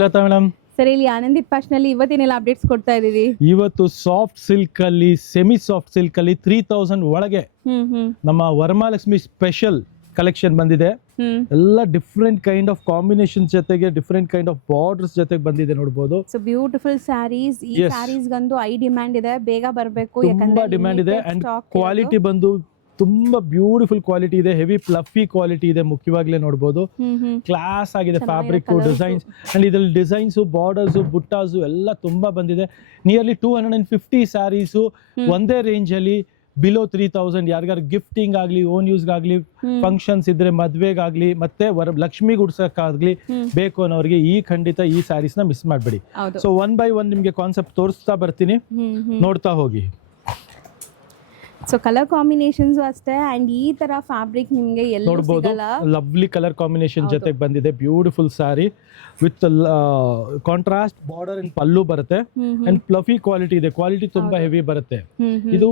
Madam sir ಇಲ್ಲಿ Anandi fashion ಅಲ್ಲಿ ಇವತ್ತಿನೆಲ್ಲ updates ಕೊಡ್ತಾ ಇದೀವಿ. ಇವತ್ತು ಸಾಫ್ಟ್ ಸಿಲ್ಕ್ ಅಲ್ಲಿ ಸೆಮಿ ಸಾಫ್ಟ್ ಸಿಲ್ಕ್ ಅಲ್ಲಿ 3000 ಒಳಗೆ ನಮ್ಮ ವರಮಹಾಲಕ್ಷ್ಮಿ ಸ್ಪೆಷಲ್ ಕಲೆಕ್ಷನ್ ಬಂದಿದೆ. ಎಲ್ಲ ಡಿಫ್ರೆಂಟ್ ಕೈಂಡ್ ಆಫ್ ಕಾಂಬಿನೇಷನ್ ಜೊತೆಗೆ ಡಿಫ್ರೆಂಟ್ ಕೈಂಡ್ ಆಫ್ ಬಾರ್ಡರ್ಸ್ ಜೊತೆಗೆ ಬಂದಿದೆ ನೋಡಬಹುದು. So beautiful sarees. ಈ ಸ್ಯಾರೀಸ್ ಗಂದು ಐ ಡಿಮ್ಯಾಂಡ್ ಇದೆ, ಬೇಗ ಬರಬೇಕು. ತುಂಬಾ ಡಿಮ್ಯಾಂಡ್ ಇದೆ ಅಂಡ್ ಕ್ವಾಲಿಟಿ ಬಂದು ತುಂಬಾ ಬ್ಯೂಟಿಫುಲ್ ಕ್ವಾಲಿಟಿ ಇದೆ, ಹೆವಿ ಫ್ಲಫಿ ಕ್ವಾಲಿಟಿ ಇದೆ. ಮುಖ್ಯವಾಗ್ಲೇ ನೋಡಬಹುದು ಕ್ಲಾಸ್ ಆಗಿದೆ ಫ್ಯಾಬ್ರಿಕ್, ಡಿಸೈನ್ಸ್ ಅಂಡ್ ಇದ್ರಲ್ಲಿ ಡಿಸೈನ್ಸ್, ಬಾರ್ಡರ್ಸ್, ಬುಟ್ಟಾಸ್ ಎಲ್ಲ ತುಂಬಾ ಬಂದಿದೆ. ನಿಯರ್ಲಿ 250 ಸ್ಯಾರೀಸ್ ಒಂದೇ ರೇಂಜ್ ಅಲ್ಲಿ ಬಿಲೋ 3000. ಯಾರಿಗಾರು ಗಿಫ್ಟಿಂಗ್ ಆಗ್ಲಿ, ಓನ್ ಯೂಸ್ ಆಗ್ಲಿ, ಫಂಕ್ಷನ್ಸ್ ಇದ್ರೆ ಮದ್ವೆಗಾಗ್ಲಿ, ಮತ್ತೆ ಲಕ್ಷ್ಮಿ ಗುಡ್ಸಕ್ಕಾಗ್ಲಿ ಬೇಕು ಅನ್ನೋರಿಗೆ ಈ ಖಂಡಿತ ಈ ಸ್ಯಾರೀಸ್ ನ ಮಿಸ್ ಮಾಡ್ಬೇಡಿ. ಸೊ 1 by 1 ನಿಮ್ಗೆ ಕಾನ್ಸೆಪ್ಟ್ ತೋರಿಸ್ತಾ ಬರ್ತೀನಿ, ನೋಡ್ತಾ ಹೋಗಿ. ಸೊ ಕಲರ್ ಕಾಂಬಿನೇಷನ್ಸ್ ಅಷ್ಟೇ ಅಂಡ್ ಈ ತರ ಫ್ಯಾಬ್ರಿಕ್ ನಿಮ್ಗೆ ಎಲ್ಲೂ ಸಿಗಲ್ಲ. ಲವ್ಲಿ ಕಲರ್ ಕಾಂಬಿನೇಷನ್ ಜೊತೆಗೆ ಬಂದಿದೆ. Beautiful sari with contrast border and pallu ಬರುತ್ತೆ ಅಂಡ್ ಫ್ಲಫಿ ಕ್ವಾಲಿಟಿ ಇದೆ. ಕ್ವಾಲಿಟಿ ತುಂಬಾ ಹೆವಿ ಬರುತ್ತೆ. ಇದು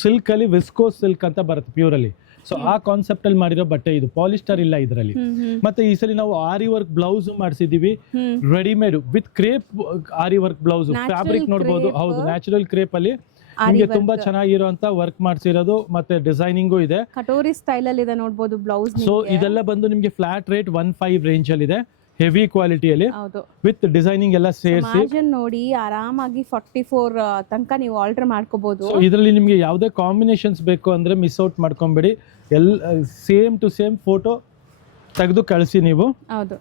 ಸಿಲ್ಕ್ ಅಲ್ಲಿ ವಿಸ್ಕೋಸ್ ಸಿಲ್ಕ್ ಅಂತ ಬರುತ್ತೆ ಪ್ಯೂರ್ ಅಲ್ಲಿ. ಸೊ ಆ ಕಾನ್ಸೆಪ್ಟ್ ಅಲ್ಲಿ ಮಾಡಿರೋ ಬಟ್ಟೆ ಇದು, ಪಾಲಿಸ್ಟರ್ ಇಲ್ಲ ಇದರಲ್ಲಿ. ಮತ್ತೆ ಈ ಸಲ ನಾವು ಆರಿ ವರ್ಕ್ ಬ್ಲೌಸ್ ಮಾಡಿಸಿದೀವಿ, readymade with crepe aari work blouse. Fabric ನೋಡಬಹುದು, ಹೌದು ನ್ಯಾಚುರಲ್ ಕ್ರೇಪ್ ಅಲ್ಲಿ ನಿಮಗೆ ತುಂಬಾ ಚೆನ್ನಾಗಿರುವಂತ ವರ್ಕ್ ಮಾಡಿಸಿರೋದು, ಮತ್ತೆ ಡಿಸೈನಿಂಗು ಇದೆ. ಕಟೋರಿ ಸ್ಟೈಲ್ ಅಲ್ಲಿ ಇದೆ ನೋಡಬಹುದು ಬ್ಲೌಸ್. ಸೊ ಇದೆಲ್ಲ ಬಂದು ನಿಮಗೆ ಫ್ಲಾಟ್ ರೇಟ್ 15 ರೇಂಜ್ ಅಲ್ಲಿ ಇದೆ, ಹೆವಿ ಕ್ವಾಲಿಟಿಯಲ್ಲಿ ವಿತ್ ಡಿಸೈನಿಂಗ್ ಎಲ್ಲ ಸೇರಿಸಿ ನೋಡಿ. ಆರಾಮಾಗಿ 44 ತನಕ ನೀವು ಆರ್ಡರ್ ಮಾಡ್ಕೋಬಹುದು. ಸೊ ಇದರಲ್ಲಿ ನಿಮಗೆ ಯಾವುದೇ ಕಾಂಬಿನೇಷನ್ಸ್ ಬೇಕು ಅಂದ್ರೆ ಮಿಸ್ ಔಟ್ ಮಾಡ್ಕೊಂಬೇಡಿ. ಸೇಮ್ ಟು ಸೇಮ್ ಫೋಟೋ ತೆಗೆದು ಕಳಿಸಿ ನೀವು. ಹೌದು,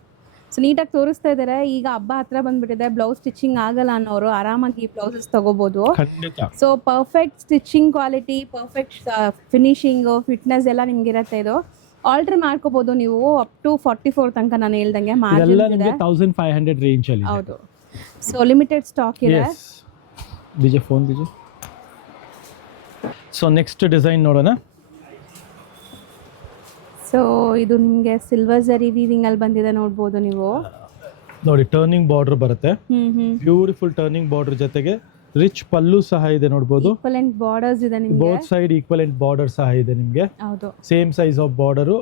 ಸೊ ನೀಟಾಗಿ ತೋರಿಸ್ತಾ ಇದಾರೆ. ಈಗ ಹಬ್ಬ ಹತ್ರ ಬಂದ್ಬಿಟ್ಟಿದೆ, ಬ್ಲೌಸ್ ಸ್ಟಿಚಿಂಗ್ ಆಗಲ್ಲ ಅನ್ನೋರು ಆರಾಮಾಗಿ ಈ ಬ್ಲೌಸಸ್ ತಗೋಬಹುದು. So perfect stitching quality, perfect finishing, fitness ಎಲ್ಲ ನಿಮ್ಗೆ ಇರುತ್ತೆ. ಇದು ಆಲ್ಟರ್ ಮಾಡ್ಕೋಬಹುದು ನೀವು ಅಪ್ ಟು 44 ತನಕ. ನಾನು ಹೇಳ್ದಂಗೆ ಮಾರ್ಜಿನ್ ಇದೆ 1500 ರೇಂಜ್ ಅಲ್ಲಿ. ಹೌದು, ಸೊ ಲಿಮಿಟೆಡ್ ಸ್ಟಾಕ್ ಇದೆ. DJ phone DJ. So next design ನೋಡೋಣ. ಸೊ ಇದು ನಿಮಗೆ ಸಿಲ್ವರ್ ಜರಿ ವೀವಿಂಗ್ ಅಲ್ಲಿ ಬಂದಿದೆ ನೋಡಬಹುದು ನೀವು. ನೋಡಿ ಟರ್ನಿಂಗ್ ಬಾರ್ಡರ್ ಬರುತ್ತೆ, ಬ್ಯೂಟಿಫುಲ್ ಟರ್ನಿಂಗ್ ಬಾರ್ಡರ್ ಜೊತೆಗೆ ರಿಚ್ ಪಲ್ಲು ಸಹ ಇದೆ ನೋಡಬಹುದು. ಈಕ್ವಲೆಂಟ್ ಬಾರ್ಡರ್ಸ್ ಇದೆ ನಿಮಗೆ, ಬೋತ್ ಸೈಡ್ ಈಕ್ವಲೆಂಟ್ ಬಾರ್ಡರ್ ಸಹ ಇದೆ ನಿಮಗೆ. ಹೌದು, ಸೇಮ್ ಸೈಜ್ ಆಫ್ ಬಾರ್ಡರ್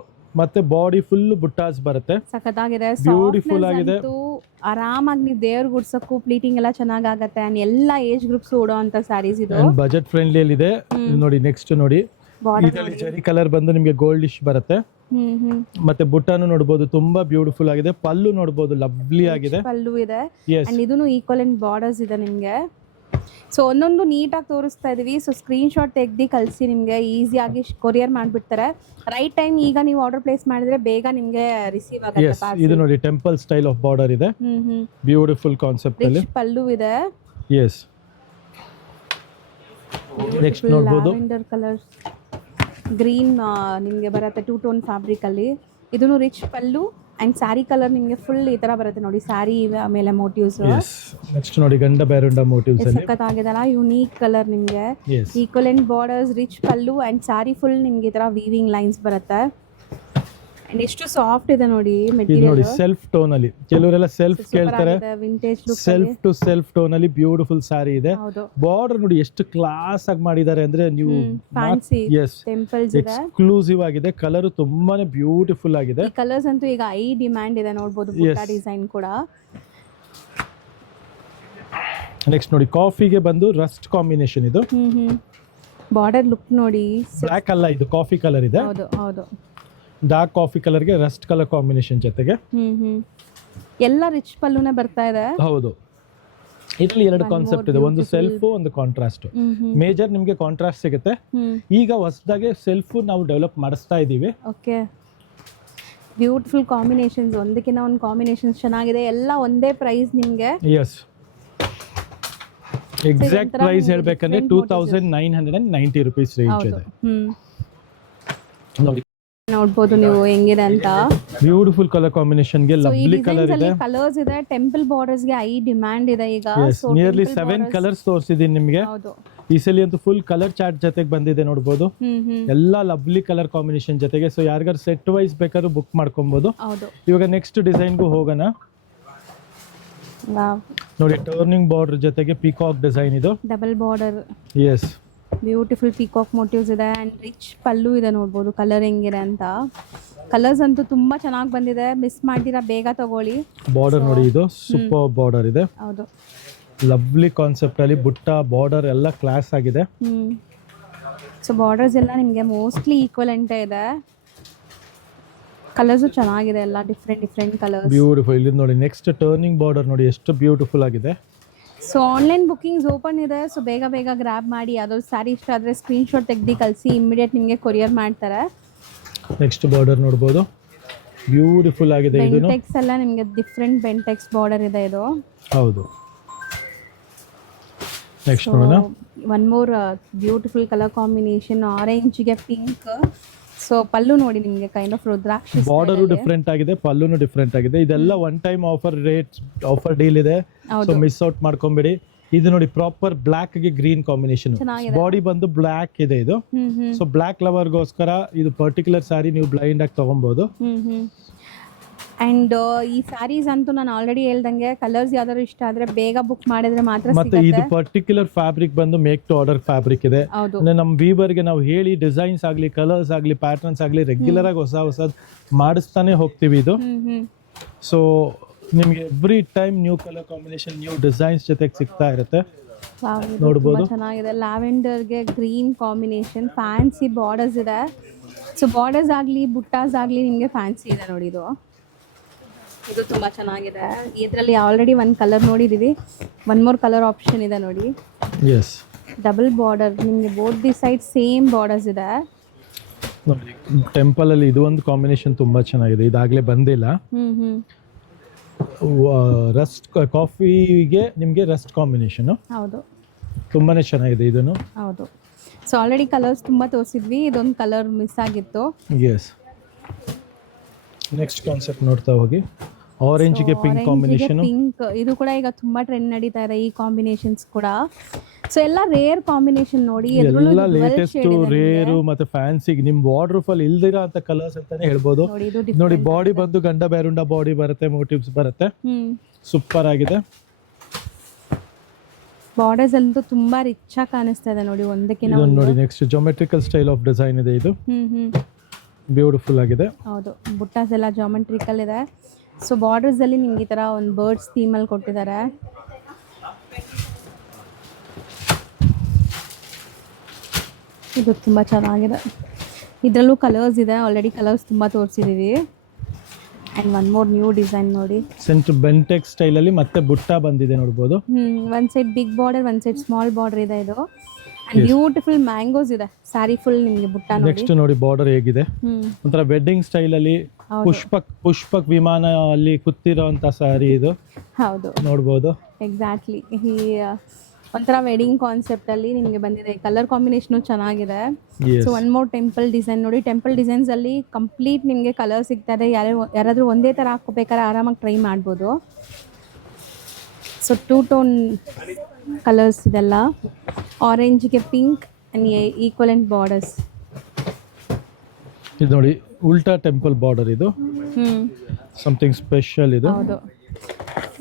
ಮತ್ತೆ ಬಾಡಿ ಫುಲ್ ಬುಟ್ಟಾಸ್ ಬರುತ್ತೆ. ಸಖತ್ತಾಗಿದೆ, ಬ್ಯೂಟಿಫುಲ್ ಆಗಿದೆ. ಆರಾಮಾಗಿ ನೀವು ದೇವ್ರ ಗುಡ್ಸಕ್ಕೂ ಪ್ಲೀಟಿಂಗ್ ಎಲ್ಲ ಚೆನ್ನಾಗಾಗತ್ತೆ ಅಂಡ್ ಎಲ್ಲ ಏಜ್ ಗ್ರೂಪ್ಸ್ ಉಡೋ ಅಂತ ಸ್ಯಾರೀಸ್ ಇದು. ಬಜೆಟ್ ಫ್ರೆಂಡ್ಲಿ ಅಲ್ಲಿ ಇದೆ ನೋಡಿ. ನೆಕ್ಸ್ಟ್ ನೋಡಿ, ಇದರಲ್ಲಿ ಜರಿ ಕಲರ್ ಬಂದು ನಿಮಗೆ ಗೋಲ್ಡಿಶ್ ಬರುತ್ತೆ. ಮತ್ತೆ ಬುಟ್ಟಾನು ನೋಡಬಹುದು, ತುಂಬಾ ಬ್ಯೂಟಿಫುಲ್ ಆಗಿದೆ. ಪಲ್ಲು ನೋಡಬಹುದು, ಲವ್ಲಿ ಆಗಿದೆ ಪಲ್ಲು ಇದೆ ಅಂಡ್ ಇದೂನು ಈಕ್ವಲೆಂಟ್ ಬಾರ್ಡರ್ಸ್ ಇದೆ ನಿಮ್ಗೆ. ಸೊ ಒಂದೊಂದು ನೀಟಾಗಿ ತೋರಿಸ್ತಾ ಇದೀವಿ. ಸೊ ಸ್ಕ್ರೀನ್ ಶಾಟ್ ತೆಗ್ದು ಕಳಿಸಿ, ನಿಮ್ಗೆ ಈಸಿಯಾಗಿ ಕೊರಿಯರ್ ಮಾಡ್ಬಿಡ್ತಾರೆ ರೈಟ್ ಟೈಮ್. ಈಗ ನೀವು ಆರ್ಡರ್ ಪ್ಲೇಸ್ ಮಾಡಿದ್ರೆ ಬೇಗ ನಿಮ್ಗೆ ರಿಸೀವ್ ಆಗುತ್ತೆ. ಇದು ನೋಡಿ ಟೆಂಪಲ್ ಸ್ಟೈಲ್ ಆಫ್ ಬಾರ್ಡರ್ ಇದೆ, ಬ್ಯೂಟಿಫುಲ್ ಕಾನ್ಸೆಪ್ಟ್ ಅಲ್ಲಿ ಪಲ್ಲು ಇದೆ. ಎಸ್, ನೆಕ್ಸ್ಟ್ ನೋಡಬಹುದು ಲ್ಯಾವೆಂಡರ್ ಕಲರ್ ಗ್ರೀನ್ ನಿಮಗೆ ಬರುತ್ತೆ 2 ಟೋನ್ ಫ್ಯಾಬ್ರಿಕ್ ಅಲ್ಲಿ. ಇದೂನು rich pallu and sari colour ನಿಮಗೆ ಫುಲ್ ಈ ತರ ಬರುತ್ತೆ ನೋಡಿ. ಸ್ಯಾರಿ ಮೇಲೆ ಮೋಟಿವ್ಸ್. ನೆಕ್ಸ್ಟ್ ನೋಡಿ ಗಂಡ ಬೇರುಂಡ ಮೋಟಿವ್ಸ್ ಅಲ್ಲಿ ಸಖತ್ತಾಗಿದೆಲ್ಲ, ಯೂನಿಕ್ ಕಲರ್ ನಿಮಗೆ. Equivalent borders, rich pallu and sari full ನಿಮಗೆ ಈ ತರ ವೀವಿಂಗ್ ಲೈನ್ಸ್ ಬರುತ್ತೆ. ಅಂಡ್ ಎಷ್ಟು ಸಾಫ್ಟ್ ಇದೆ ನೋಡಿ ಮೆಟೀರಿಯಲ್. ನೋಡಿ ಸೆಲ್ಫ್ ಟೋನ್ ಅಲ್ಲಿ, ಕೆಲವರೆಲ್ಲ ಸೆಲ್ಫ್ ಕೇಳ್ತಾರೆ. Vintage look, self to self tone ಅಲ್ಲಿ ಬ್ಯೂಟಿಫುಲ್ ಸ್ಯಾರಿ ಇದೆ. ಬಾರ್ಡರ್ ನೋಡಿ ಎಷ್ಟು ಕ್ಲಾಸ್ ಆಗಿ ಮಾಡಿದ್ದಾರೆ ಅಂದ್ರೆ ನೀವು. ಫ್ಯಾನ್ಸಿ ಟೆಂಪಲ್ಸ್ ಇದೆ, ಎಕ್ಸ್ಕ್ಲೂಸಿವ್ ಆಗಿದೆ. ಕಲರ್ ತುಂಬಾನೇ ಬ್ಯೂಟಿಫುಲ್ ಆಗಿದೆ. ಈ ಕಲರ್ಸ್ ಅಂತೂ ಈಗ ಐ ಡಿಮ್ಯಾಂಡ್ ಇದೆ ನೋಡಬಹುದು. ಬುಟ್ಟ ಡಿಸೈನ್ ಕೂಡ. ನೆಕ್ಸ್ಟ್ ನೋಡಿ ಕಾಫಿಗೆ ಬಂದು ರಸ್ಟ್ ಕಾಂಬಿನೇಷನ್ ಇದು. ಬಾರ್ಡರ್ ಲುಕ್ ನೋಡಿ, ಬ್ಲಾಕ್ ಅಲ್ಲ ಇದು ಕಾಫಿ ಕಲರ್ ಇದೆ. ಹೌದು ಹೌದು, ಡಾರ್ಕ್ ಕಾಫಿ ಕಲರ್ಗೆ ರಸ್ಟ್ ಕಲರ್ ಕಾಂಬಿನೇಷನ್ ಜೊತೆಗೆ ಎಲ್ಲ ರಿಚ್ ಪಲ್ಲುನೇ ಬರ್ತಾ ಇದೆ. ಹೌದು, ಇದರಲ್ಲಿ 2 ಕಾನ್ಸೆಪ್ಟ್ ಇದೆ, ಒಂದು ಸೆಲ್ಫ್, ಒಂದು ಕಾಂಟ್ರಾಸ್ಟ್. ಮೇಜರ್ ನಿಮಗೆ ಕಾಂಟ್ರಾಸ್ಟ್ ಸಿಗುತ್ತೆ. ಈಗ ಹೊಸದಾಗಿ ಸೆಲ್ಫ್ ನಾವು ಡೆವಲಪ್ ಮಾಡಿಸ್ತಾ ಇದೀವಿ. ಓಕೆ, ಬ್ಯೂಟಿಫುಲ್ ಕಾಂಬಿನೇಷನ್ಸ್, ಒಂದಕ್ಕಿಂತ ಒಂದು ಕಾಂಬಿನೇಷನ್ಸ್ ಚೆನ್ನಾಗಿದೆ. ಎಲ್ಲ ಒಂದೇ ಪ್ರೈಸ್ ನಿಮಗೆ. ಎಸ್, ಎಕ್ಸಾಕ್ಟ್ ಪ್ರೈಸ್ ಹೇಳ್ಬೇಕಂದ್ರೆ 2990 ರೂಪೀಸ್ ರೇಂಜ್ ಇದೆ. ನೋಡಿ ನೋಡಬಹುದು ನೀವು ಹೆಂಗಿದೆ ಅಂತ. ಬ್ಯೂಟಿಫುಲ್ ಕಲರ್ ಕಾಂಬಿನೇಷನ್ ಗೆ ಲವ್ಲಿ ಕಲರ್ ಇದೆ, ಕಲರ್ಸ್ ಇದೆ. ಟೆಂಪಲ್ ಬಾರ್ಡರ್ಸ್ ಗೆ ಐ ಡಿಮ್ಯಾಂಡ್ ಇದೆ ಈಗ. ನಿಯರ್ಲಿ 7 ಕಲರ್ಸ್ ತೋರಿಸಿದೀನಿ ನಿಮಗೆ. ಈ ಸಲ ಅಂತೂ ಫುಲ್ ಕಲರ್ ಚಾರ್ಟ್ ಜೊತೆಗೆ ಬಂದಿದೆ ನೋಡಬಹುದು. ಎಲ್ಲ ಲವ್ಲಿ ಕಲರ್ ಕಾಂಬಿನೇಷನ್ ಜೊತೆಗೆ. ಸೊ ಯಾರಿಗಾರು ಸೆಟ್ ವೈಸ್ ಬೇಕಾದ್ರೂ ಬುಕ್ ಮಾಡ್ಕೊಬಹುದು. ಇವಾಗ ನೆಕ್ಸ್ಟ್ ಡಿಸೈನ್ ಗೂ ಹೋಗೋಣ. ನೋಡಿ ಟರ್ನಿಂಗ್ ಬಾರ್ಡರ್ ಜೊತೆಗೆ ಪಿಕಾಕ್ ಡಿಸೈನ್ ಇದು, double border. Yes, beautiful peacock motifs ಇದೆ ಆ್ಯಂಡ್ ರಿಚ್ ಪಲ್ಲು ಇದೆ, ನೋಡ್ಬೋದು ಕಲರ್ ಹೆಂಗಿದೆ ಅಂತ. ಕಲರ್ಸ್ ಅಂತೂ ತುಂಬ ಚೆನ್ನಾಗಿ ಬಂದಿದೆ, ಮಿಸ್ ಮಾಡ್ತೀರಾ ಬೇಗ ತಗೊಳ್ಳಿ. ಬಾರ್ಡರ್ ನೋಡಿ, ಇದು ಸೂಪರ್ ಬಾರ್ಡರ್ ಇದೆ. ಹೌದು, ಲವ್ಲಿ ಕಾನ್ಸೆಪ್ಟ್ ಅಲ್ಲಿ ಬುಟ್ಟ ಬಾರ್ಡರ್ ಎಲ್ಲ ಕ್ಲಾಸ್ ಆಗಿದೆ. ಸೊ ಬಾರ್ಡರ್ಸ್ ಎಲ್ಲ ನಿಮಗೆ ಮೋಸ್ಟ್ಲಿ ಈಕ್ವಲೆಂಟೇ ಇದೆ. ಕಲರ್ಸು ಚೆನ್ನಾಗಿದೆ, ಎಲ್ಲ ಡಿಫ್ರೆಂಟ್ ಕಲರ್ಸ್. ಬ್ಯೂಟಿಫುಲ್. ಇಲ್ಲಿ ನೋಡಿ ನೆಕ್ಸ್ಟ್ ಟರ್ನಿಂಗ್ ಬಾರ್ಡರ್ ನೋಡಿ ಎಷ್ಟು ಬ್ಯೂಟಿಫುಲ್ ಆಗಿದೆ. ಸೊ ಆನ್ಲೈನ್ ಬುಕ್ಕಿಂಗ್ಸ್ ಓಪನ್ ಇದೆ, ಸೊ ಬೇಗ ಗ್ರ್ಯಾಬ್ ಮಾಡಿ. ಯಾವ್ದಾದ್ರು ಸ್ಯಾರಿ ಇಷ್ಟ ಆದರೆ ಸ್ಕ್ರೀನ್ಶಾಟ್ ತೆಗ್ದು ಕಳಿಸಿ, ಇಮಿಡಿಯೇಟ್ ನಿಮಗೆ ಕೊರಿಯರ್ ಮಾಡ್ತಾರೆ. ನೆಕ್ಸ್ಟ್ ಬಾರ್ಡರ್ ನೋಡ್ಬೋದು, ಬ್ಯೂಟಿಫುಲ್ ಆಗಿದೆ. ಇದು ಬೆಂಟೆಕ್ಸ್ ಎಲ್ಲ ನಿಮಗೆ ಡಿಫ್ರೆಂಟ್ ಬೆಂಟೆಕ್ಸ್ ಬಾರ್ಡರ್ ಇದೆ ಇದು. ಹೌದು. ನೆಕ್ಸ್ಟ್ ನೋಡೋಣ. One more beautiful colour combination, ಆರೆಂಜ್ಗೆ ಪಿಂಕ್. ಸೊ ಪಲ್ಲು ನೋಡಿ ನಿಮಗೆ kind of rudraksha. Border different ಆಗಿದೆ, ಪಲ್ಲುನು ಡಿಫ್ರೆಂಟ್ ಆಗಿದೆ. ಇದೆಲ್ಲ ಒನ್ ಟೈಮ್ ಆಫರ್ ಡೀಲ್ ಇದೆ, ಸೊ ಮಿಸ್ ಔಟ್ ಮಾಡ್ಕೊಂಬೇಡಿ. ಇದು ನೋಡಿ ಪ್ರಾಪರ್ ಬ್ಲಾಕ್ ಗೆ ಗ್ರೀನ್ ಕಾಂಬಿನೇಷನ್, ಬಾಡಿ ಬಂದು ಬ್ಲಾಕ್ ಇದೆ ಇದು. ಸೊ ಬ್ಲಾಕ್ ಲವರ್ಗೋಸ್ಕರ ಇದು ಪರ್ಟಿಕ್ಯುಲರ್ ಸ್ಯಾರಿ ನೀವು ಬ್ಲೈಂಡ್ ಆಗಿ ತಗೊಬಹುದು. ಅಂಡ್ ಈ ಸ್ಯಾರೀಸ್ ಅಂತೂ ನಾನು ಆಲ್ರೆಡಿ ಹೇಳ್ದಂಗೆ ಕಲರ್ಸ್ ಯಾವ್ದಾದ್ರು ಇಷ್ಟ ಆದ್ರೆ ಬೇಗ ಬುಕ್ ಮಾಡಿದ್ರೆ ಮಾತ್ರ ಮತ್ತೆ ಇದು ಪರ್ಟಿಕ್ಯುಲರ್ ಫ್ಯಾಬ್ರಿಕ್ ಬಂದು ಮೇಕ್ ಟು ಆರ್ಡರ್ ಫ್ಯಾಬ್ರಿಕ್ ಇದೆ. ನಮ್ಮ ವೀವರ್ ಗೆ ನಾವು ಹೇಳಿ ಡಿಸೈನ್ಸ್ ಆಗ್ಲಿ, ಕಲರ್ಸ್ ಆಗ್ಲಿ, ಪ್ಯಾಟರ್ನ್ಸ್ ಆಗ್ಲಿ ರೆಗ್ಯುಲರ್ ಆಗಿ ಹೊಸದ್ ಮಾಡಿಸ್ತಾನೆ ಹೋಗ್ತೀವಿ ಇದು. ಸೊ ನಿಮ್ಗೆ every time new colour combination, new designs ಜೊತೆಗೆ ಸಿಗ್ತಾ ಇರುತ್ತೆ. ನೋಡ್ಬೋದು, ಚೆನ್ನಾಗಿದೆ. ಲ್ಯಾವೆಂಡರ್ಗೆ ಗ್ರೀನ್ ಕಾಂಬಿನೇಷನ್, ಫ್ಯಾನ್ಸಿ ಬಾರ್ಡರ್ಸ್ ಇದೆ. ಸೊ ಬಾರ್ಡರ್ಸ್ ಆಗಲಿ ಬುಟ್ಟಾಸ್ ಆಗಲಿ ನಿಮಗೆ ಫ್ಯಾನ್ಸಿ ಇದೆ ನೋಡಿ. ಇದು ತುಂಬ ಚೆನ್ನಾಗಿದೆ. ಇದರಲ್ಲಿ ಆಲ್ರೆಡಿ ಒಂದು ಕಲರ್ ನೋಡಿದ್ದೀವಿ, ಒನ್ ಮೋರ್ ಕಲರ್ ಆಪ್ಷನ್ ಇದೆ ನೋಡಿ. ಎಸ್, ಡಬಲ್ ಬಾರ್ಡರ್ ನಿಮಗೆ both the side same borders ಇದೆ. ಟೆಂಪಲ್ ಅಲ್ಲಿ ಇದು ಒಂದು ಕಾಂಬಿನೇಷನ್ ತುಂಬಾ ಚೆನ್ನಾಗಿದೆ, ಇದಾಗಲೇ ಬಂದಿಲ್ಲ. ರಸ್ಟ್ ಕಾಫಿಗೆ ನಿಮಗೆ ರಸ್ಟ್ ಕಾಂಬಿನೇಷನ್. ಹೌದು, ತುಂಬಾನೇ ಚೆನ್ನಾಗಿದೆ ಇದನ್ನು. ಹೌದು. ಸೊ ಆಲ್ರೆಡಿ ಕಲರ್ಸ್ ತುಂಬ ತೋರಿಸಿದ್ವಿ, ಇದೊಂದು ಕಲರ್ ಮಿಸ್ ಆಗಿತ್ತು. ಎಸ್. ನೆಕ್ಸ್ಟ್ ಕಾನ್ಸೆಪ್ಟ್ ನೋಡ್ತಾ ಹೋಗಿ, ಆರೆಂಜ್ ಗೆ ಪಿಂಕ್ ಕಾಂಬಿನೇಷನ್. ಪಿಂಕ್ ಇದು ಕೂಡ ಈಗ ತುಂಬಾ ಟ್ರೆಂಡ್ ನಡೀತಾ ಇದೆ, ಈ ಕಾಂಬಿನೇಷನ್ಸ್ ಕೂಡ. ಸೊ ಎಲ್ಲ ರೇರ್ ಕಾಂಬಿನೇಷನ್ ನೋಡಿ, ಎಲ್ಲ ಲೇಟೆಸ್ಟ್ ರೇರು ಮತ್ತೆ ಫ್ಯಾನ್ಸಿ. ನಿಮ್ ವಾರ್ಡ್ರೂಫ್ ಅಲ್ಲಿ ಇಲ್ದಿರಾ ಅಂತ ಕಲರ್ಸ್ ಅಂತಾನೆ ಹೇಳ್ಬೋದು. ನೋಡಿ ಬಾಡಿ ಬಂದು ಗಂಡ ಬೇರುಂಡ ಬಾಡಿ ಬರುತ್ತೆ, ಮೋಟಿವ್ಸ್ ಬರುತ್ತೆ, ಸೂಪರ್ ಆಗಿದೆ. ಬಾರ್ಡರ್ಸ್ ಅಂತೂ ತುಂಬಾ ರಿಚ್ ಆಗಿ ಕಾಣಿಸ್ತಾ ಇದೆ ನೋಡಿ, ಒಂದಕ್ಕಿಂತ ಒಂದು. ನೋಡಿ next geometrical style of design ಇದೆ ಇದು, ಬ್ಯೂಟಿಫುಲ್ ಆಗಿದೆ. ಹೌದು, ಬುಟ್ಟಾಸ್ ಎಲ್ಲ ಜಾಮೆಟ್ರಿಕಲ್ ಇದೆ. ಸೊ ಬಾರ್ಡರ್ಸ್ ಅಲ್ಲಿ ನಿಮ್ಗೆ ಈ ತರ ಒಂದು ಬರ್ಡ್ಸ್ ಥೀಮ್ ಅಲ್ಲಿ ಕೊಟ್ಟಿದ್ದಾರೆ. ಇದು ತುಂಬ ಚೆನ್ನಾಗಿದೆ. ಇದರಲ್ಲೂ ಕಲರ್ಸ್ ಇದೆ, ಆಲ್ರೆಡಿ ಕಲರ್ಸ್ ತುಂಬ ತೋರಿಸಿದ್ದೀವಿ. And one more new design ನೋಡಿ, ಸೆಂಟರ್ ಬೆಂಟೆಕ್ ಸ್ಟೈಲ್ ಅಲ್ಲಿ ಮತ್ತೆ ಬುಟ್ಟ ಬಂದಿದೆ ನೋಡ್ಬೋದು. One side big border, one side small border ಇದೆ ಇದು. ಆ್ಯಂಡ್ ಬ್ಯೂಟಿಫುಲ್ ಮ್ಯಾಂಗೋಸ್ ಇದೆ ಸ್ಯಾರಿ ಫುಲ್ ನಿಮಗೆ ಬುಟ್ಟ ನೋಡಿ. ನೆಕ್ಸ್ಟ್ ನೋಡಿ ಬಾರ್ಡರ್ ಹೇಗಿದೆ, ಒಂಥರ ವೆಡ್ಡಿಂಗ್ ಸ್ಟೈಲ್ ಅಲ್ಲಿ ಪುಷ್ಪಕ್ ವಿಮಾನ ಅಲ್ಲಿ ಕೂತಿರೋಂಥ ಸ್ಯಾರಿ ಇದು. ಹೌದು, ನೋಡ್ಬೋದು. ಎಕ್ಸಾಕ್ಟ್ಲಿ, ಈ ಒಂಥರ ವೆಡ್ಡಿಂಗ್ ಕಾನ್ಸೆಪ್ಟ್ ಅಲ್ಲಿ ನಿಮಗೆ ಬಂದಿದೆ. ಕಲರ್ ಕಾಂಬಿನೇಷನ್ ಚೆನ್ನಾಗಿದೆ. So one more temple design ನೋಡಿ, ಟೆಂಪಲ್ ಡಿಸೈನ್ಸ್ ಅಲ್ಲಿ ಕಂಪ್ಲೀಟ್ ನಿಮಗೆ ಕಲರ್ ಸಿಗ್ತಾ ಇದೆ. ಯಾರಾದರೂ ಒಂದೇ ಥರ ಹಾಕೋಬೇಕಾದ್ರೆ ಆರಾಮಾಗಿ ಟ್ರೈ ಮಾಡ್ಬೋದು. ಸೊ 2 ಟೋನ್ ಕಲರ್ಸ್ ಇದೆಲ್ಲ, ಆರೆಂಜ್ಗೆ ಪಿಂಕ್ ಆ್ಯಂಡ್ ಈಕ್ವಲೆಂಟ್ ಬಾರ್ಡರ್ಸ್. ಇದು ನೋಡಿ ಉಲ್ಟಾ ಟೆಂಪಲ್ ಬಾರ್ಡರ್, ಇದು ಸಮಥಿಂಗ್ ಸ್ಪೆಷಲ್ ಇದು. ಹೌದು.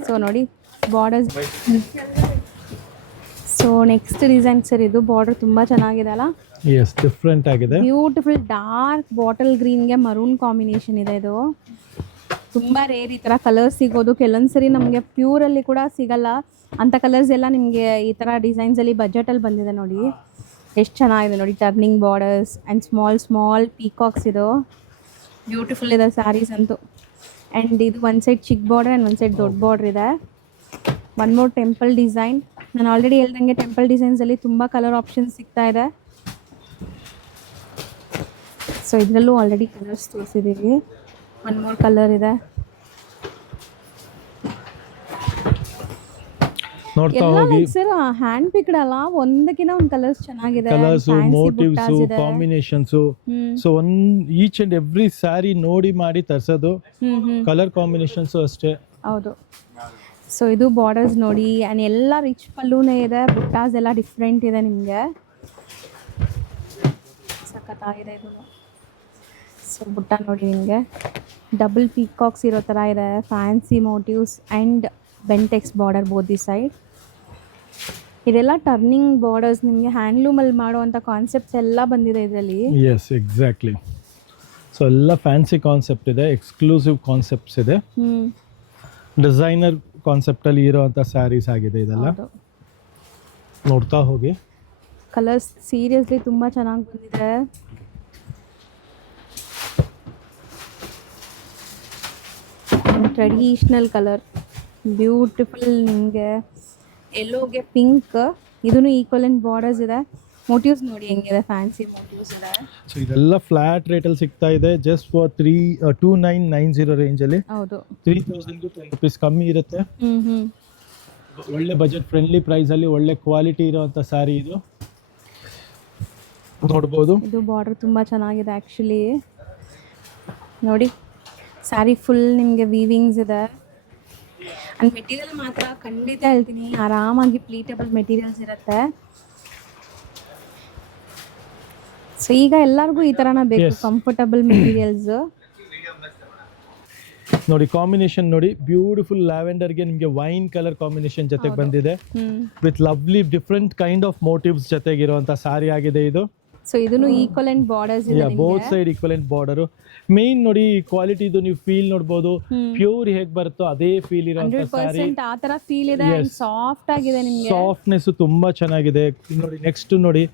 ಸೊ ನೋಡಿ borders. So next design sir, ಇದು ಬಾರ್ಡರ್ ತುಂಬಾ ಚೆನ್ನಾಗಿದೆ ಅಲ್ಲ. ಎಸ್, ಡಿಫ್ರೆಂಟ್ ಆಗಿದೆ. ಬ್ಯೂಟಿಫುಲ್ ಡಾರ್ಕ್ ಬಾಟಲ್ ಗ್ರೀನ್ಗೆ ಮರೂನ್ ಕಾಂಬಿನೇಷನ್ ಇದೆ. ಇದು ತುಂಬ ರೇರ್ ಈ ಥರ ಕಲರ್ಸ್ ಸಿಗೋದು. ಕೆಲವೊಂದ್ಸರಿ ನಮಗೆ ಪ್ಯೂರಲ್ಲಿ ಕೂಡ ಸಿಗಲ್ಲ ಅಂಥ ಕಲರ್ಸ್ ಎಲ್ಲ ನಿಮಗೆ ಈ ಥರ ಡಿಸೈನ್ಸಲ್ಲಿ ಬಜೆಟಲ್ಲಿ ಬಂದಿದೆ ನೋಡಿ. ಎಷ್ಟು ಚೆನ್ನಾಗಿದೆ ನೋಡಿ, turning borders and small peacocks. ಇದು ಬ್ಯೂಟಿಫುಲ್ ಇದೆ ಸ್ಯಾರೀಸ್ ಅಂತೂ. ಆ್ಯಂಡ್ ಇದು ಒನ್ ಸೈಡ್ ಚಿಕ್ಕ ಬಾರ್ಡರ್ ಆ್ಯಂಡ್ ಒನ್ ಸೈಡ್ ದೊಡ್ಡ ಬಾರ್ಡರ್ ಇದೆ. One more temple design. ನಾನು ಆಲ್ರೆಡಿ ಹೇಳ್ದಂಗೆ ಟೆಂಪಲ್ ಡಿಸೈನ್ಸಲ್ಲಿ ತುಂಬ ಕಲರ್ ಆಪ್ಷನ್ಸ್ ಸಿಗ್ತಾ ಇದೆ. ಸೊ ಇದರಲ್ಲೂ ಆಲ್ರೆಡಿ ಕಲರ್ಸ್ ತೋರಿಸಿದ್ದೀವಿ. ಒನ್ ಮೋರ್ ಕಲರ್ ಇದೆ. ನೋಡ್ತಾ ಹೋಗಿ ಸರ್ ಹ್ಯಾಂಡ್ ಪಿಕ್ಡ್ ಅಲ್ಲ, ಒಂದಕ್ಕಿಂತ ಒಂದು ಕಲರ್ಸ್ ಚೆನ್ನಾಗಿದೆ. Colours, motives, combinations. So each and every sari ನೋಡಿ ಮಾಡಿ ತರಿಸೋದು. ಕಲರ್ ಕಾಂಬಿನೇಷನ್ಸ್ ಅಷ್ಟೇ. ಹೌದು. ಸೊ ಇದು ಬಾರ್ಡರ್ಸ್ ನೋಡಿ, ಆ್ಯಂಡ್ ಎಲ್ಲ ರಿಚ್ ಪಲ್ಲೂನೇ ಇದೆ. ಬುಟ್ಟಾಸ್ ಎಲ್ಲ ಡಿಫ್ರೆಂಟ್ ಇದೆ ನಿಮಗೆ, ಸಖತ್ತಾಗಿದೆ ಇದು. ಸೊ ಬುಟ್ಟ ನೋಡಿ ನಿಮಗೆ ಡಬಲ್ ಪೀಕಾಕ್ಸ್ ಇರೋ ಥರ ಇದೆ, fancy motives and Bentex border both the side. ಇದೆಲ್ಲ ಟರ್ನಿಂಗ್ ಬಾರ್ಡರ್ಸ್, ನಿಮಗೆ ಹ್ಯಾಂಡ್ಲೂಮ್ ಅಲ್ಲಿ ಮಾಡುವಂತ ಕಾನ್ಸೆಪ್ಟ್ಸ್ ಎಲ್ಲ ಬಂದಿದೆ ಇದರಲ್ಲಿ. Yes exactly. ಸೊ ಎಲ್ಲ ಫ್ಯಾನ್ಸಿ ಕಾನ್ಸೆಪ್ಟ್ ಇದೆ, ಎಕ್ಸ್ಕ್ಲೂಸಿವ್ ಕಾನ್ಸೆಪ್ಟ್ಸ್ ಇದೆ, ಡಿಸೈನರ್ ಕಾನ್ಸೆಪ್ಟ್ ಅಲ್ಲಿ ಇರೋಂಥ ಸ್ಯಾರೀಸ್ ಆಗಿದೆ ಇದೆಲ್ಲ. ನೋಡ್ತಾ ಹೋಗಿ. ಕಲರ್ಸ್ ಸೀರಿಯಸ್ಲಿ ತುಂಬಾ ಚೆನ್ನಾಗಿ ಬಂದಿದೆ. Traditional colour, beautiful. ನಿಮಗೆ ಎಲ್ಲೋಗೆ ಪಿಂಕ್, ಇದನ್ನು ಈಕ್ವಲೆಂಟ್ ಬಾರ್ಡರ್ಸ್ ಇದೆ. ಮೋಟಿವ್ಸ್ ನೋಡಿ ಹೆಂಗಿದೆ, ಫ್ಯಾನ್ಸಿ ಮೋಟಿವ್ಸ್ ಇದೆ. ಸೊ ಇದೆಲ್ಲ ಫ್ಲಾಟ್ ರೇಟಲ್ಲಿ ಸಿಗ್ತಾ ಇದೆ, ಜಸ್ಟ್ ಫಾರ್ 2990 ರೇಂಜಲ್ಲಿ. ಹೌದು, 3000 ರೂಪೀಸ್ ಕಮ್ಮಿ ಇರುತ್ತೆ. ಒಳ್ಳೆ ಬಜೆಟ್ ಫ್ರೆಂಡ್ಲಿ ಪ್ರೈಸಲ್ಲಿ ಒಳ್ಳೆ ಕ್ವಾಲಿಟಿ ಇರೋವಂಥ ಸ್ಯಾರಿ ಇದು. ನೋಡ್ಬೋದು, ಇದು ಬಾರ್ಡರ್ ತುಂಬ ಚೆನ್ನಾಗಿದೆ ಆ್ಯಕ್ಚುಲಿ. ನೋಡಿ, ಸ್ಯಾರಿ ಫುಲ್ ನಿಮಗೆ ವೀವಿಂಗ್ಸ್ ಇದೆ. ಆ್ಯಂಡ್ ಮೆಟೀರಿಯಲ್ ಮಾತ್ರ ಖಂಡಿತ ಹೇಳ್ತೀನಿ, ಆರಾಮಾಗಿ ಪ್ಲೀಟಬಲ್ ಮೆಟೀರಿಯಲ್ಸ್ ಇರುತ್ತೆ. ಸೊ ಈಗ ಎಲ್ಲರಿಗೂ ಈ ಥರನ ಬೇಕು, ಕಂಫರ್ಟಬಲ್ ಮೆಟೀರಿಯಲ್ಸ್. ನೋಡಿ ಕಾಂಬಿನೇಷನ್ ನೋಡಿ, ಬ್ಯೂಟಿಫುಲ್ ಲ್ಯಾವೆಂಡರ್ಗೆ ನಿಮಗೆ ವೈನ್ ಕಲರ್ ಕಾಂಬಿನೇಷನ್ ಜೊತೆಗೆ ಬಂದಿದೆ, with lovely different kind of motifs ಜೊತೆಗಿರುವಂಥ ಸ್ಯಾರಿ ಆಗಿದೆ ಇದು. ಸೊ ಇದನ್ನು ಈಕ್ವಲೆಂಟ್ ಬಾರ್ಡರ್ಸ್ ಇದೆ, both side equivalent border. Main ನೋಡಿ ಕ್ವಾಲಿಟಿ ಇದು, ನೀವು ಫೀಲ್ ನೋಡ್ಬೋದು, ಪ್ಯೂರ್ ಹೇಗ್ ಬರುತ್ತೋ ಅದೇ ಫೀಲ್ ಇರೋಂಥ ಸ್ಯಾರಿ. ಆ ತರ ಫೀಲ್ ಇದೆ, ಸಾಫ್ಟ್ ಆಗಿದೆ, ನಿಮಗೆ ಸಾಫ್ಟ್ನೆಸ್ ತುಂಬಾ ಚೆನ್ನಾಗಿದೆ. ನೋಡಿ ನೆಕ್ಸ್ಟ್ ನೋಡಿ,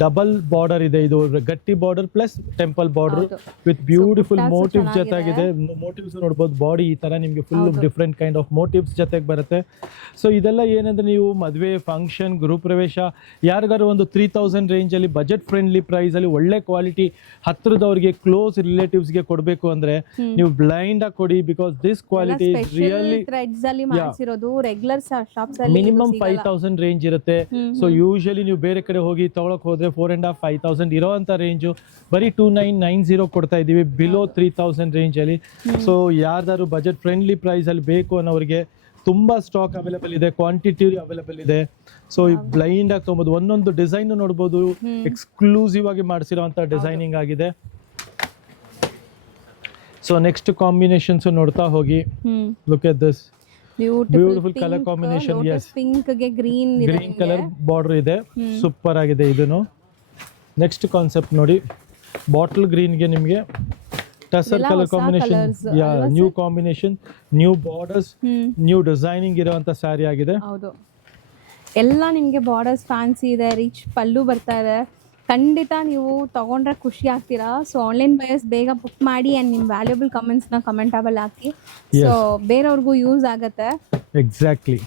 ಡಬಲ್ ಬಾರ್ಡರ್ ಇದೆ, ಇದು ಗಟ್ಟಿ border plus temple border with beautiful motif ಜೊತೆಗಿದೆ. ಮೋಟಿವ್ಸ್ ನೋಡ್ಬೋದು, ಬಾಡಿ ಈ ತರ ನಿಮಗೆ full different kind of motifs ಜೊತೆಗೆ ಬರುತ್ತೆ. ಸೊ ಇದೆಲ್ಲ ಏನಂದ್ರೆ ನೀವು ಮದುವೆ ಫಂಕ್ಷನ್, ಗೃಹ ಪ್ರವೇಶ, ಯಾರಿಗಾರು ಒಂದು 3000 ರೇಂಜಲ್ಲಿ ಬಜೆಟ್ ಫ್ರೆಂಡ್ಲಿ ಪ್ರೈಸಲ್ಲಿ ಒಳ್ಳೆ ಕ್ವಾಲಿಟಿ ಹತ್ರದವ್ರಿಗೆ, ಕ್ಲೋಸ್ ರಿಲೇಟಿವ್ಸ್ಗೆ ಕೊಡಬೇಕು ಅಂದ್ರೆ ನೀವು ಬ್ಲೈಂಡ್ ಆಗಿ ಕೊಡಿ, because this quality really threads ಅಲ್ಲಿ ಮಾಡಿಸಿರೋದು. ರೆಗ್ಯುಲರ್ ಶಾಪ್ಸ್ ಅಲ್ಲಿ ಮಿನಿಮಮ್ 5000 ರೇಂಜ್ ಇರುತ್ತೆ. ಸೊ ಯೂಶಲಿ ನೀವು ಬೇರೆ ಕಡೆ ಹೋಗಿ ತಗೊಳಕ್ ಹೋದ್ರೆ 4,500-5,000 ಇರೋಂಥ ರೇಂಜು ಬರೀ 2990 ಕೊಡ್ತಾ ಇದ್ದೀವಿ, ಬಿಲೋ 3000 ರೇಂಜಲ್ಲಿ. ಸೊ ಯಾರ್ದಾರು ಬಜೆಟ್ ಫ್ರೆಂಡ್ಲಿ ಪ್ರೈಸಲ್ಲಿ ಬೇಕು ಅನ್ನೋರಿಗೆ ತುಂಬ ಸ್ಟಾಕ್ ಅವೈಲೇಬಲ್ ಇದೆ, ಕ್ವಾಂಟಿಟಿ ಅವೈಲೇಬಲ್ ಇದೆ. ಸೊ ಬ್ಲೈಂಡ್ ಆಗಿ ತೊಗೊಬೋದು. ಒಂದೊಂದು ಡಿಸೈನ್ ನೋಡ್ಬೋದು, ಎಕ್ಸ್ಕ್ಲೂಸಿವ್ ಆಗಿ ಮಾಡಿಸಿರೋಂಥ ಡಿಸೈನಿಂಗ್ ಆಗಿದೆ. ಸೊ ನೆಕ್ಸ್ಟ್ ಕಾಂಬಿನೇಷನ್ಸ್ ನೋಡ್ತಾ ಹೋಗಿ. Look at this beautiful colour combination. Yes, pink ಗೆ ಗ್ರೀನ್ ಕಲರ್ ಬಾರ್ಡರ್ ಇದೆ, ಸೂಪರ್ ಆಗಿದೆ ಇದನ್ನು. ನೆಕ್ಸ್ಟ್ ಕಾನ್ಸೆಪ್ಟ್ ನೋಡಿ, ಬಾಟಲ್ ಗ್ರೀನ್ ಗೆ ನಿಮಗೆ tussar colour combination, new combination, new borders, new designing ಇರುವಂತ ಸ್ಯಾರಿ ಆಗಿದೆ. ಹೌದು, ಎಲ್ಲ ನಿಮಗೆ ಬಾರ್ಡರ್ಸ್ ಫ್ಯಾನ್ಸಿ ಇದೆ, ರಿಚ್ ಪಲ್ಲು ಬರ್ತಾ ಇದೆ. ಖಂಡಿತ ನೀವು ತಗೊಂಡ್ರೆ ಖುಷಿ ಆಗ್ತೀರಾ. ಸೊ ಆನ್ಲೈನ್ ಬಯರ್ಸ್ ಬೇಗ ಬುಕ್ ಮಾಡಿ ಆ್ಯಂಡ್ ನಿಮ್ಮ ವ್ಯಾಲ್ಯೂಬಲ್ ಕಮೆಂಟ್ಸ್ನ ಕಮೆಂಟಬಲ್ ಹಾಕಿ, ಸೊ ಬೇರೆಯವ್ರಿಗೂ ಯೂಸ್ ಆಗುತ್ತೆ. ಎಕ್ಸಾಕ್ಟ್ಲಿ.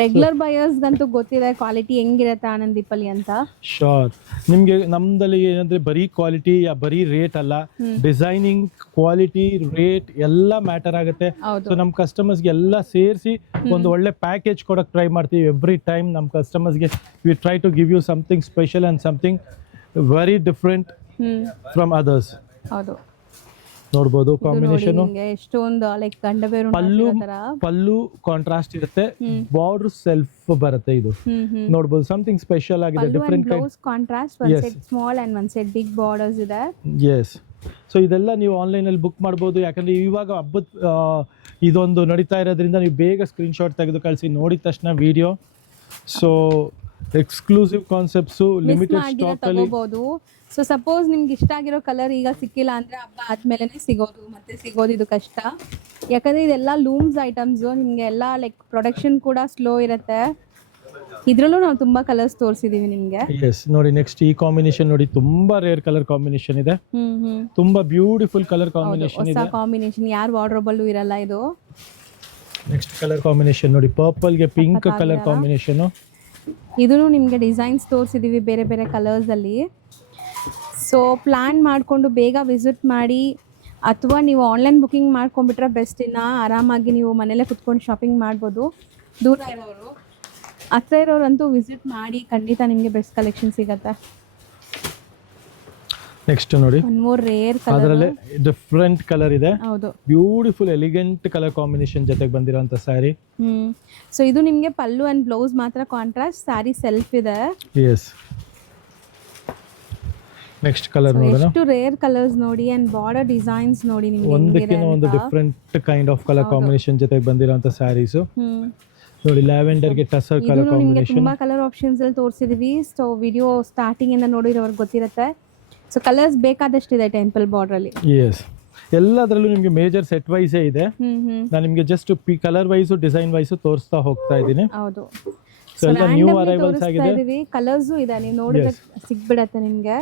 ರೆಗ್ಯುಲರ್ ಬಯರ್ಸ್ಗಂತೂ ಗೊತ್ತಿದೆ ಕ್ವಾಲಿಟಿ ಹೆಂಗಿರುತ್ತೆ ಆನಂದೀಪಲ್ಲಿ ಅಂತ. ಶೋರ್. ನಿಮಗೆ ನಮ್ದಲ್ಲಿ ಏನಂದ್ರೆ ಬರೀ ಕ್ವಾಲಿಟಿ, ಬರೀ ರೇಟ್ ಅಲ್ಲ, ಡಿಸೈನಿಂಗ್, ಕ್ವಾಲಿಟಿ, ರೇಟ್ ಎಲ್ಲ ಮ್ಯಾಟರ್ ಆಗುತ್ತೆ. ಸೊ ನಮ್ಮ ಕಸ್ಟಮರ್ಸ್ಗೆ ಎಲ್ಲ ಸೇರಿಸಿ ಒಂದು ಒಳ್ಳೆ ಪ್ಯಾಕೇಜ್ ಕೊಡಕ್ಕೆ ಟ್ರೈ ಮಾಡ್ತೀವಿ. ಎವ್ರಿ ಟೈಮ್ ನಮ್ಮ ಕಸ್ಟಮರ್ಸ್ಗೆ we try to give you something special and something very different from others. ಹೌದು, ನೋಡ್ಬೋದು ಕಾಂಬಿನೇಷನ್. ಎಷ್ಟೊಂದು ಲೈಕ್ ಗಂಡಬೇರು ಪಲ್ಲು ಕಾಂಟ್ರಾಸ್ಟ್ ಇರುತ್ತೆ, ಬಾರ್ಡರ್ ಸೆಲ್ಫ್ ಬರುತ್ತೆ. ಇದು ನೋಡ್ಬೋದು ಸಮಥಿಂಗ್ ಸ್ಪೆಷಲ್ ಆಗಿದೆ, different blouse contrast, one set small and one set big borders ಇದೆ. ಎಸ್. ಸೊ ಇದೆಲ್ಲ ನೀವು ಆನ್ಲೈನ್ ಅಲ್ಲಿ ಬುಕ್ ಮಾಡ್ಬೋದು, ಯಾಕಂದ್ರೆ ಇವಾಗ ಹಬ್ಬದ ಇದೊಂದು ನಡೀತಾ ಇರೋದ್ರಿಂದ ನೀವು ಬೇಗ ಸ್ಕ್ರೀನ್ ಶಾಟ್ ತೆಗೆದು ಕಳಿಸಿ, ನೋಡಿದ ತಕ್ಷಣ video. So exclusive concepts, limited stock ಅಲ್ಲಿ ತಗೋಬಹುದು. ಸೊ ಸಪೋಸ್ ನಿಮ್ಗೆ ಇಷ್ಟ ಆಗಿರೋ ಕಲರ್ ಈಗ ಸಿಕ್ಕಿಲ್ಲ ಅಂದ್ರೆ ಹಬ್ಬ ಆದ್ಮೇಲೆ ಸಿಗೋದು, ಮತ್ತೆ ಸಿಗೋದು ಇದು ಕಷ್ಟ. ಯಾಕಂದ್ರೆ ಇದೆಲ್ಲ ಲೂಮ್ಸ್ ಐಟಮ್ಸ್, ನಿಮ್ಗೆ ಎಲ್ಲ ಲೈಕ್ ಪ್ರೊಡಕ್ಷನ್ ಕೂಡ ಸ್ಲೋ ಇರುತ್ತೆ. ಇದ್ರಲ್ಲೂ ನಾವು ತುಂಬಾ ಕಲರ್ಸ್ ತೋರಿಸಿದೀವಿ ನಿಮ್ಗೆ. ಎಸ್, ನೋಡಿ ನೆಕ್ಸ್ಟ್ ಈ ಕಾಂಬಿನೇಷನ್ ನೋಡಿ, ತುಂಬಾ ರೇರ್ ಕಲರ್ ಕಾಂಬಿನೇಷನ್ ಇದೆ, ತುಂಬಾ ಬ್ಯೂಟಿಫುಲ್ ಕಲರ್ ಕಾಂಬಿನೇಷನ್ ಇದೆ. ಕಾಂಬಿನೇಷನ್ ಯಾರು ವಾರ್ಡ್ರೋಬಲ್ಲೂ ಇರಲ್ಲ ಇದು. ನೆಕ್ಸ್ಟ್ ಕಲರ್ ಕಾಂಬಿನೇಷನ್ ನೋಡಿ, ಪರ್ಪಲ್ ಗೆ ಪಿಂಕ್ ಕಲರ್ ಕಾಂಬಿನೇಷನ್. ಇದನ್ನು ನಿಮಗೆ ಡಿಸೈನ್ಸ್ ತೋರಿಸಿದೀವಿ ಬೇರೆ ಬೇರೆ ಕಲರ್ಸ್ ಅಲ್ಲಿ. ಸೊ ಪ್ಲಾನ್ ಮಾಡಿಕೊಂಡು ಬೇಗ ವಿಸಿಟ್ ಮಾಡಿ, ಅಥವಾ ನೀವು ಆನ್ಲೈನ್ ಬುಕಿಂಗ್ ಮಾಡ್ಕೊಂಡ್ಬಿಟ್ರೆ ಬೆಸ್ಟ್. ಇನ್ನು ಆರಾಮಾಗಿ ನೀವು ಮನೇಲೆ ಕುತ್ಕೊಂಡು ಶಾಪಿಂಗ್ ಮಾಡ್ಬೋದು. ದೂರ ಇರೋರು, ಹತ್ರ ಇರೋರಂತೂ ವಿಸಿಟ್ ಮಾಡಿ, ಖಂಡಿತ ನಿಮಗೆ ಬೆಸ್ಟ್ ಕಲೆಕ್ಷನ್ ಸಿಗುತ್ತೆ. ನೆಕ್ಸ್ಟ್ ನೋಡಿ, ಒನ್ ಮೋರ್ ರೇರ್ ಕಲರ್, ಅದರಲ್ಲೇ ಡಿಫರೆಂಟ್ ಕಲರ್ ಇದೆ. ಹೌದು, ಬ್ಯೂಟಿಫುಲ್ ಎಲಿಗೆಂಟ್ ಕಲರ್ ಕಾಂಬಿನೇಷನ್ ಜೊತೆಗೆ ಬಂದಿರೋಂಥ ಸ್ಯಾರಿ. ಸೊ ಇದು ನಿಮಗೆ ಪಲ್ಲು ಅಂಡ್ ಬ್ಲೌಸ್ ಮಾತ್ರ ಕಾಂಟ್ರಾಸ್ಟ್, ಸ್ಯಾರಿ ಸೆಲ್ಫ್ ಇದೆ. ಎಸ್. ನೆಕ್ಸ್ಟ್ ಕಲರ್ ನೋಡೋಣ. ಎಷ್ಟು ರೇರ್ ಕಲರ್ಸ್ ನೋಡಿ, ಅಂಡ್ ಬಾರ್ಡರ್ ಡಿಸೈನ್ಸ್ ನೋಡಿ, ನಿಮಗೆ ಒಂದಕ್ಕಿಂತ ಒಂದು different kind of colour combination ಜೊತೆಗೆ ಬಂದಿರೋಂಥ ಸ್ಯಾರೀಸು. ನೋಡಿ ಲ್ಯಾವೆಂಡರ್ಗೆ ಟಸರ್ ಕಲರ್ ಇದನ್ನು ನಿಮಗೆ ಕಾಂಬಿನೇಷನ್. ತುಂಬಾ ಕಲರ್ ಆಪ್ಷನ್ಸ್ ಅಲ್ಲಿ ತೋರಿಸಿದೀವಿ. ಸೊ ವಿಡಿಯೋ ಸ್ಟಾರ್ಟಿಂಗ್ ಇಂದ ನೋಡಿರೋರ್ಗೆ ಗೊತ್ತಿರುತ್ತೆ. ಸೊ ಕಲರ್ಸ್ ಬೇಕಾದಷ್ಟಿದೆ ಟೆಂಪಲ್ ಬಾರ್ಡರ್ ಅಲ್ಲಿ. ಎಸ್, ಎಲ್ಲದರಲ್ಲೂ ನಿಮಗೆ ಮೇಜರ್ ಸೆಟ್ ವೈಸೇ ಇದೆ. ನಾನು ನಿಮಗೆ just colour wise design wise ತೋರಿಸ್ತಾ ಹೋಗ್ತಾ ಇದ್ದೀನಿ. ಹೌದು, ಸೊ ಎಲ್ಲ ನ್ಯೂ ಅರೈವಲ್ಸ್ ಆಗಿದೆ. ಕಲರ್ಸು ಇದೆ, ನೀವು ನೋಡಿದ್ರೆ ಸಿಗ್ಬಿಡತ್ತೆ ನಿಮ್ಗೆ.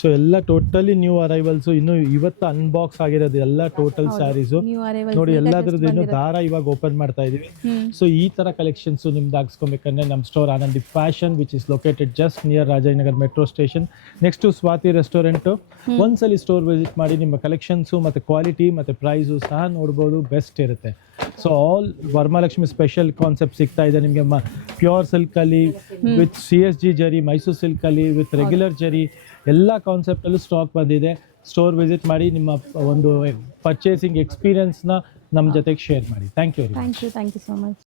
ಸೊ ಎಲ್ಲ ಟೋಟಲಿ ನ್ಯೂ ಅರೈವಲ್ಸ್, ಇನ್ನು ಇವತ್ತು ಅನ್ಬಾಕ್ಸ್ ಆಗಿರೋದು ಎಲ್ಲ ಟೋಟಲ್ ಸ್ಯಾರೀಸು ನ್ಯೂ ಅರೈವಲ್ ನೋಡಿ. ಎಲ್ಲದ್ರದ್ದು ಇನ್ನು ದಾರ ಇವಾಗ ಓಪನ್ ಮಾಡ್ತಾ ಇದೀವಿ. ಸೊ ಈ ತರ ಕಲೆಕ್ಷನ್ಸ್ ನಿಮ್ದು ಹಾಕ್ಸ್ಕೊಬೇಕಂದ್ರೆ ನಮ್ಮ store Anandi fashion which is located just near Rajajinagar metro station next to Swati restaurant. ಒಂದ್ಸಲಿ ಸ್ಟೋರ್ ವಿಸಿಟ್ ಮಾಡಿ ನಿಮ್ಮ ಕಲೆಕ್ಷನ್ಸು ಮತ್ತೆ ಕ್ವಾಲಿಟಿ ಮತ್ತೆ ಪ್ರೈಸು ಸಹ ನೋಡ್ಬೋದು, ಬೆಸ್ಟ್ ಇರುತ್ತೆ. So all Varamahalakshmi special concept ಸಿಗ್ತಾ ಇದೆ ನಿಮಗೆ. ಪ್ಯೂರ್ ಸಿಲ್ಕ್ ಅಲ್ಲಿ with CSG zari, Mysuru silk ಅಲ್ಲಿ ವಿತ್ ರೆಗ್ಯುಲರ್ ಜರಿ, ಎಲ್ಲ ಕಾನ್ಸೆಪ್ಟಲ್ಲೂ ಸ್ಟಾಕ್ ಬಂದಿದೆ. ಸ್ಟೋರ್ ವಿಸಿಟ್ ಮಾಡಿ ನಿಮ್ಮ ಒಂದು ಪರ್ಚೇಸಿಂಗ್ ಎಕ್ಸ್ಪೀರಿಯನ್ಸ್ನ ನಮ್ಮ ಜೊತೆಗೆ ಶೇರ್ ಮಾಡಿ. Thank you. Thank you so much.